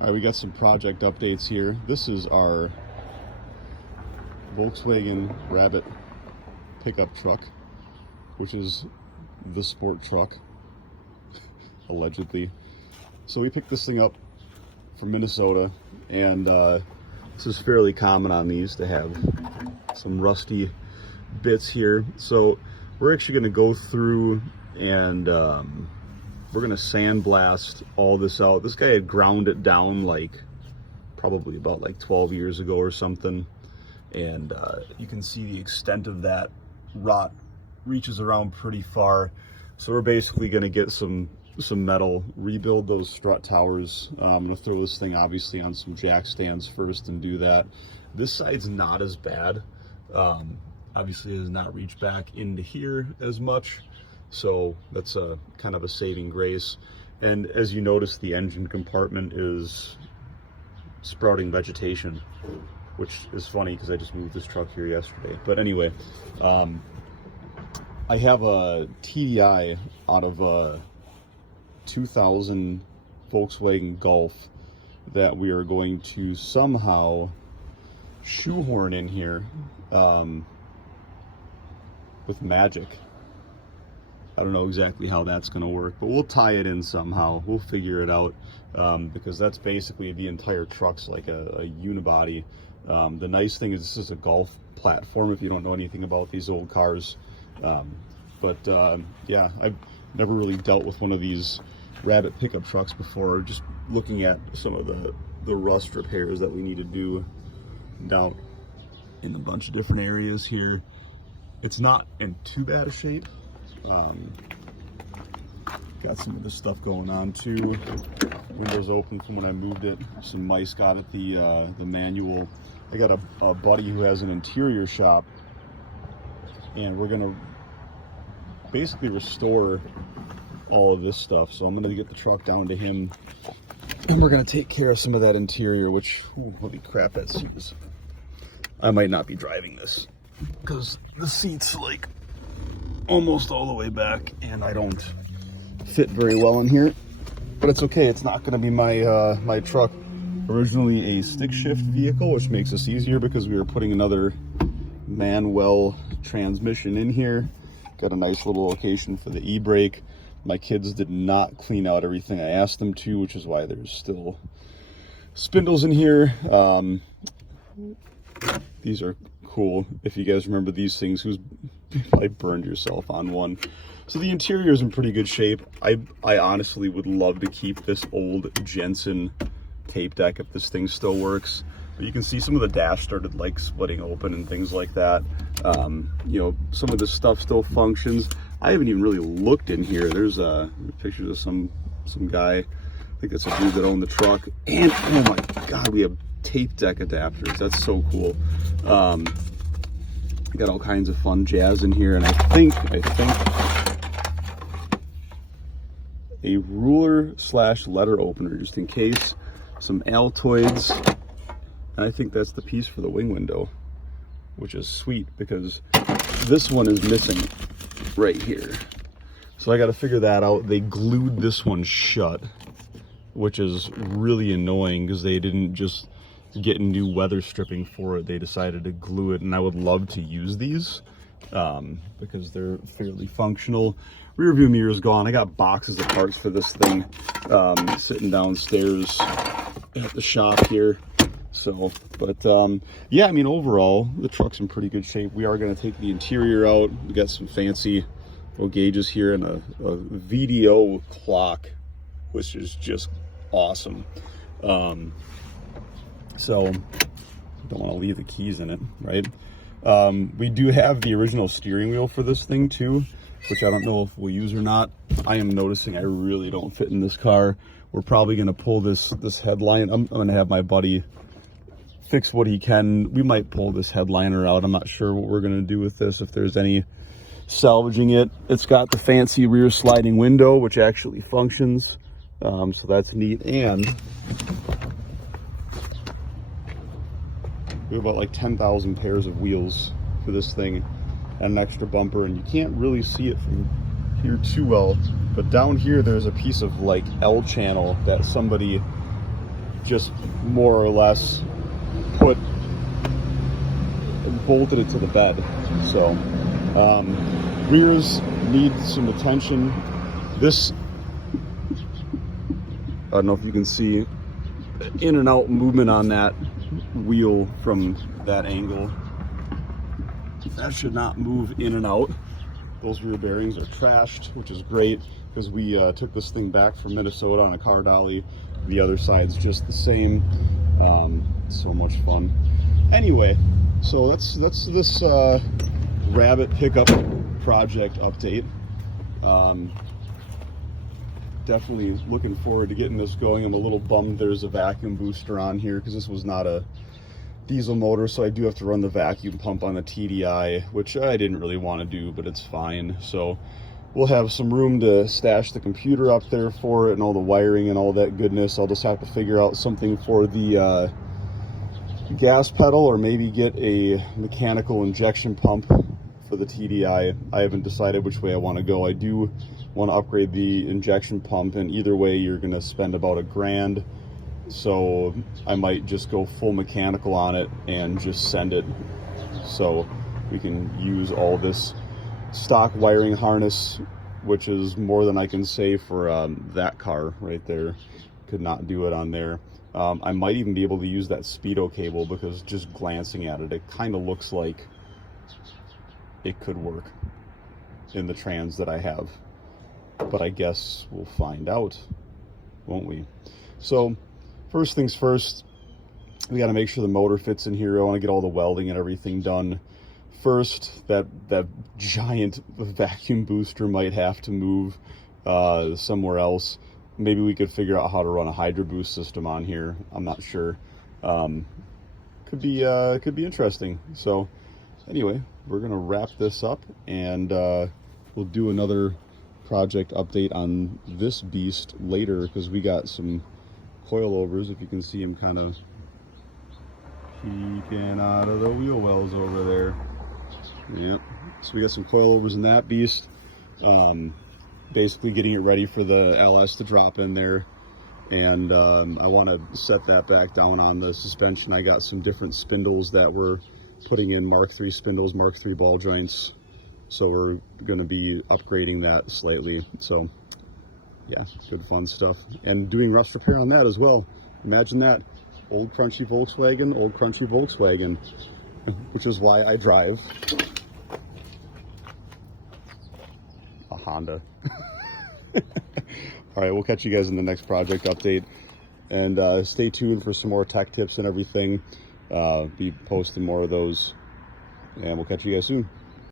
All right, we got some project updates here. This is our Volkswagen Rabbit pickup truck, which is the Sportruck, allegedly. So we picked this thing up from Minnesota, and this is fairly common on these to have some rusty bits here. So we're actually going to go through and we're going to sandblast all this out. This guy had ground it down probably about 12 years ago or something. And you can see the extent of that rot reaches around pretty far. So we're basically going to get some metal, rebuild those strut towers. I'm going to throw this thing obviously on some jack stands first and do that. This side's not as bad. Obviously it does not reach back into here as much. So that's a kind of a saving grace. And as you notice, the engine compartment is sprouting vegetation, which is funny because I just moved this truck here yesterday. But anyway, I have a TDI out of a 2000 Volkswagen Golf that we are going to somehow shoehorn in here with magic. I don't know exactly how that's going to work, but we'll tie it in somehow. We'll figure it out, because that's basically the entire truck's like a unibody. The nice thing is this is a Golf platform if you don't know anything about these old cars. Yeah, I've never really dealt with one of these Rabbit pickup trucks before. Just looking at some of the rust repairs that we need to do down in a bunch of different areas here. It's not in too bad a shape. Got some of this stuff going on too. Windows open from when I moved it. Some mice got at the manual. I got a buddy who has an interior shop, and we're gonna basically restore all of this stuff. So I'm gonna get the truck down to him, and we're gonna take care of some of that interior, which, holy crap, that seat is, I might not be driving this because the seat's almost all the way back and I don't fit very well in here, but it's okay. It's not going to be my my truck. Originally a stick shift vehicle, which makes this easier because we were putting another Manuel transmission in here. Got a nice little location for the e-brake. My kids did not clean out everything I asked them to, which is why there's still spindles in here. These are cool. If you guys remember these things, who's probably burned yourself on one. So the interior is in pretty good shape. I honestly would love to keep this old Jensen tape deck if this thing still works. But you can see some of the dash started splitting open and things like that. You know, some of this stuff still functions. I haven't even really looked in here. There's pictures of some guy. I think that's a dude that owned the truck. And oh my God, we have tape deck adapters. That's so cool. Got all kinds of fun jazz in here, and I think a ruler / letter opener just in case, some Altoids, and I think that's the piece for the wing window, which is sweet because this one is missing right here. So I got to figure that out. They glued this one shut, which is really annoying because they didn't just get new weather stripping for it. They decided to glue it, and I would love to use these because they're fairly functional. Rear view mirror is gone. I got boxes of parts for this thing sitting downstairs at the shop here. So, but yeah, I mean, overall the truck's in pretty good shape. We are going to take the interior out. We got some fancy little gauges here and a VDO clock, which is just awesome. So don't want to leave the keys in it, right? We do have the original steering wheel for this thing too, which I don't know if we'll use or not. I am noticing I really don't fit in this car. We're probably going to pull this headline. I'm going to have my buddy fix what he can. We might pull this headliner out. I'm not sure what we're going to do with this, if there's any salvaging it. It's got the fancy rear sliding window, which actually functions. So that's neat. And we have about 10,000 pairs of wheels for this thing and an extra bumper, and you can't really see it from here too well, but down here there's a piece of L channel that somebody just more or less bolted it to the bed. So rears need some attention. This, I don't know if you can see in and out movement on that wheel from that angle. That should not move in and out. Those rear bearings are trashed, which is great because we took this thing back from Minnesota on a car dolly. The other side's just the same. So much fun. Anyway, so that's this Rabbit pickup project update. Definitely looking forward to getting this going. I'm a little bummed there's a vacuum booster on here because this was not a diesel motor, so I do have to run the vacuum pump on the TDI, which I didn't really want to do, but it's fine. So we'll have some room to stash the computer up there for it and all the wiring and all that goodness. I'll just have to figure out something for the gas pedal, or maybe get a mechanical injection pump for the TDI. I haven't decided which way I want to go. I do want to upgrade the injection pump, and either way you're going to spend about $1,000. So I might just go full mechanical on it and just send it, so we can use all this stock wiring harness, which is more than I can say for that car right there. Could not do it on there. I might even be able to use that Speedo cable, because just glancing at it, it kind of looks like it could work in the trans that I have. But I guess we'll find out, won't we? So first things first, we got to make sure the motor fits in here. I want to get all the welding and everything done first. That giant vacuum booster might have to move somewhere else. Maybe we could figure out how to run a Hydro Boost system on here. I'm not sure. Could be interesting. So anyway, we're gonna wrap this up, and we'll do another project update on this beast later, because we got some coilovers, if you can see them kind of peeking out of the wheel wells over there. Yep. So we got some coilovers in that beast. Basically getting it ready for the LS to drop in there, and I want to set that back down on the suspension. I got some different spindles that we're putting in, Mark III spindles, Mark III ball joints, so we're going to be upgrading that slightly. So yeah, good fun stuff, and doing rust repair on that as well. Imagine that. Old crunchy Volkswagen, which is why I drive a Honda. All right, we'll catch you guys in the next project update, and stay tuned for some more tech tips and everything. Be posting more of those, and we'll catch you guys soon.